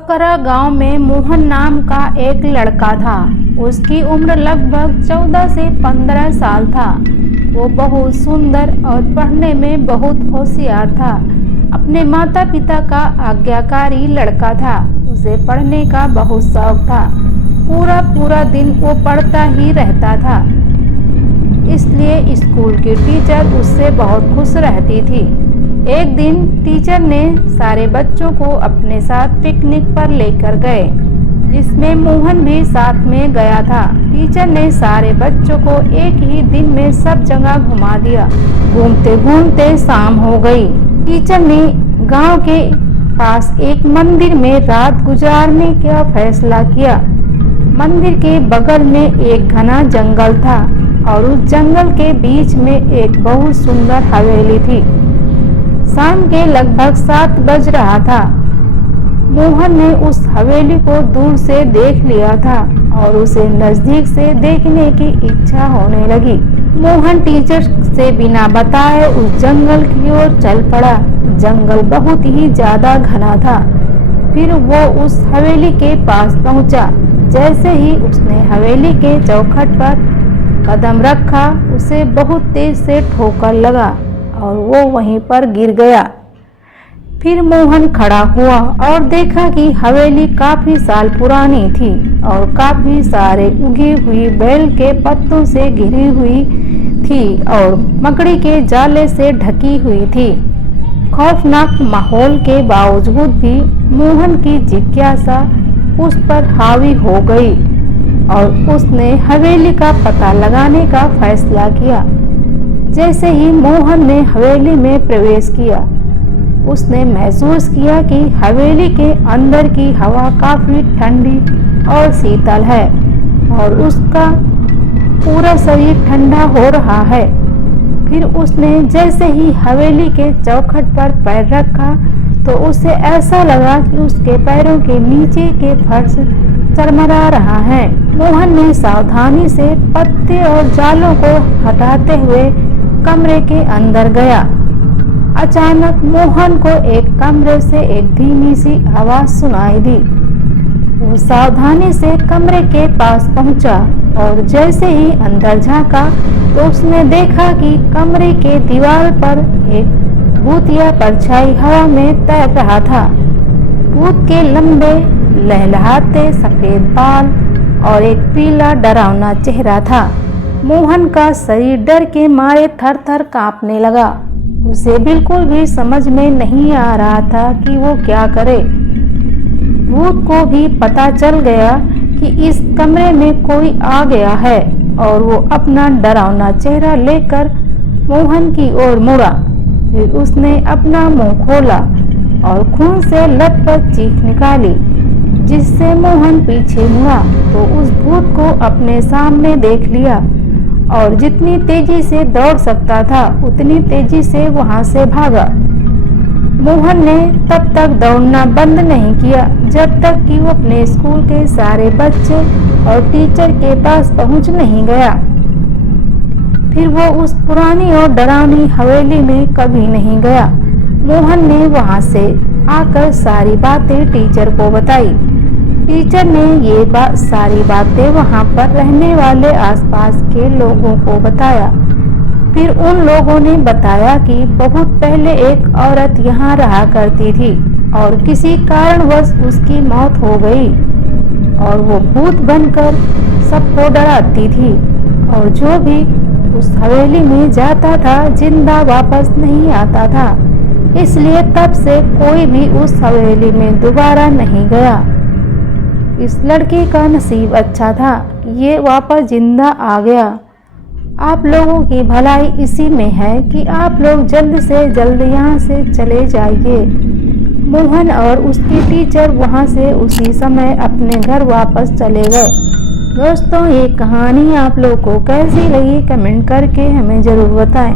सकरा गांव में मोहन नाम का एक लड़का था। उसकी उम्र लगभग 14 से 15 साल था। वो बहुत सुंदर और पढ़ने में बहुत होशियार था। अपने माता पिता का आज्ञाकारी लड़का था। उसे पढ़ने का बहुत शौक था। पूरा पूरा दिन वो पढ़ता ही रहता था। इसलिए स्कूल की टीचर उससे बहुत खुश रहती थी। एक दिन टीचर ने सारे बच्चों को अपने साथ पिकनिक पर लेकर गए, जिसमें मोहन भी साथ में गया था। टीचर ने सारे बच्चों को एक ही दिन में सब जगह घुमा दिया। घूमते घूमते शाम हो गई। टीचर ने गांव के पास एक मंदिर में रात गुजारने का फैसला किया। मंदिर के बगल में एक घना जंगल था और उस जंगल के बीच में एक बहुत सुंदर हवेली थी। शाम के लगभग 7 बज रहा था। मोहन ने उस हवेली को दूर से देख लिया था और उसे नजदीक से देखने की इच्छा होने लगी। मोहन टीचर से बिना बताए उस जंगल की ओर चल पड़ा। जंगल बहुत ही ज्यादा घना था। फिर वो उस हवेली के पास पहुंचा। जैसे ही उसने हवेली के चौखट पर कदम रखा, उसे बहुत तेज से ठोकर लगा और वो वहीं पर गिर गया। फिर मोहन खड़ा हुआ और देखा कि हवेली काफी साल पुरानी थी और काफी सारे उगी हुई बेल के पत्तों से घिरी हुई थी और मकड़ी के जाले से ढकी हुई थी। खौफनाक माहौल के बावजूद भी मोहन की जिज्ञासा उस पर हावी हो गई और उसने हवेली का पता लगाने का फैसला किया। जैसे ही मोहन ने हवेली में प्रवेश किया, उसने महसूस किया कि हवेली के अंदर की हवा काफी ठंडी और शीतल है और उसका पूरा शरीर ठंडा हो रहा है। फिर उसने जैसे ही हवेली के चौखट पर पैर रखा तो उसे ऐसा लगा कि उसके पैरों के नीचे के फर्श चरमरा रहा है। मोहन ने सावधानी से पत्ते और जालों को हटाते हुए कमरे के अंदर गया। अचानक मोहन को एक कमरे से एक धीमी सी आवाज सुनाई दी। वो सावधानी से कमरे के पास पहुंचा और जैसे ही अंदर झांका तो उसने देखा कि कमरे के दीवार पर एक भूतिया परछाई हवा में तैर रहा था। भूत के लंबे लहलहाते सफेद बाल और एक पीला डरावना चेहरा था। मोहन का शरीर डर के मारे थर थर कांपने लगा। उसे बिल्कुल भी समझ में नहीं आ रहा था कि वो क्या करे। भूत को भी पता चल गया कि इस कमरे में कोई आ गया है और वो अपना डरावना चेहरा लेकर मोहन की ओर मुड़ा। फिर उसने अपना मुंह खोला और खून से लथपथ चीख निकाली, जिससे मोहन पीछे मुड़ा तो उस भूत को अपने सामने देख लिया और जितनी तेजी से दौड़ सकता था उतनी तेजी से वहां से भागा। मोहन ने तब तक दौड़ना बंद नहीं किया जब तक कि वो अपने स्कूल के सारे बच्चे और टीचर के पास पहुंच नहीं गया। फिर वो उस पुरानी और डरावनी हवेली में कभी नहीं गया। मोहन ने वहां से आकर सारी बातें टीचर को बताई। टीचर ने ये सारी बातें वहां पर रहने वाले आसपास के लोगों को बताया। फिर उन लोगों ने बताया कि बहुत पहले एक औरत यहाँ रहा करती थी और किसी कारणवश उसकी मौत हो गई और वो भूत बनकर सबको डराती थी और जो भी उस हवेली में जाता था जिंदा वापस नहीं आता था। इसलिए तब से कोई भी उस हवेली में दोबारा नहीं गया। इस लड़के का नसीब अच्छा था कि ये वापस जिंदा आ गया। आप लोगों की भलाई इसी में है कि आप लोग जल्द से जल्द यहाँ से चले जाइए। मोहन और उसकी टीचर वहाँ से उसी समय अपने घर वापस चले गए। दोस्तों, ये कहानी आप लोग को कैसी लगी कमेंट करके हमें ज़रूर बताएं।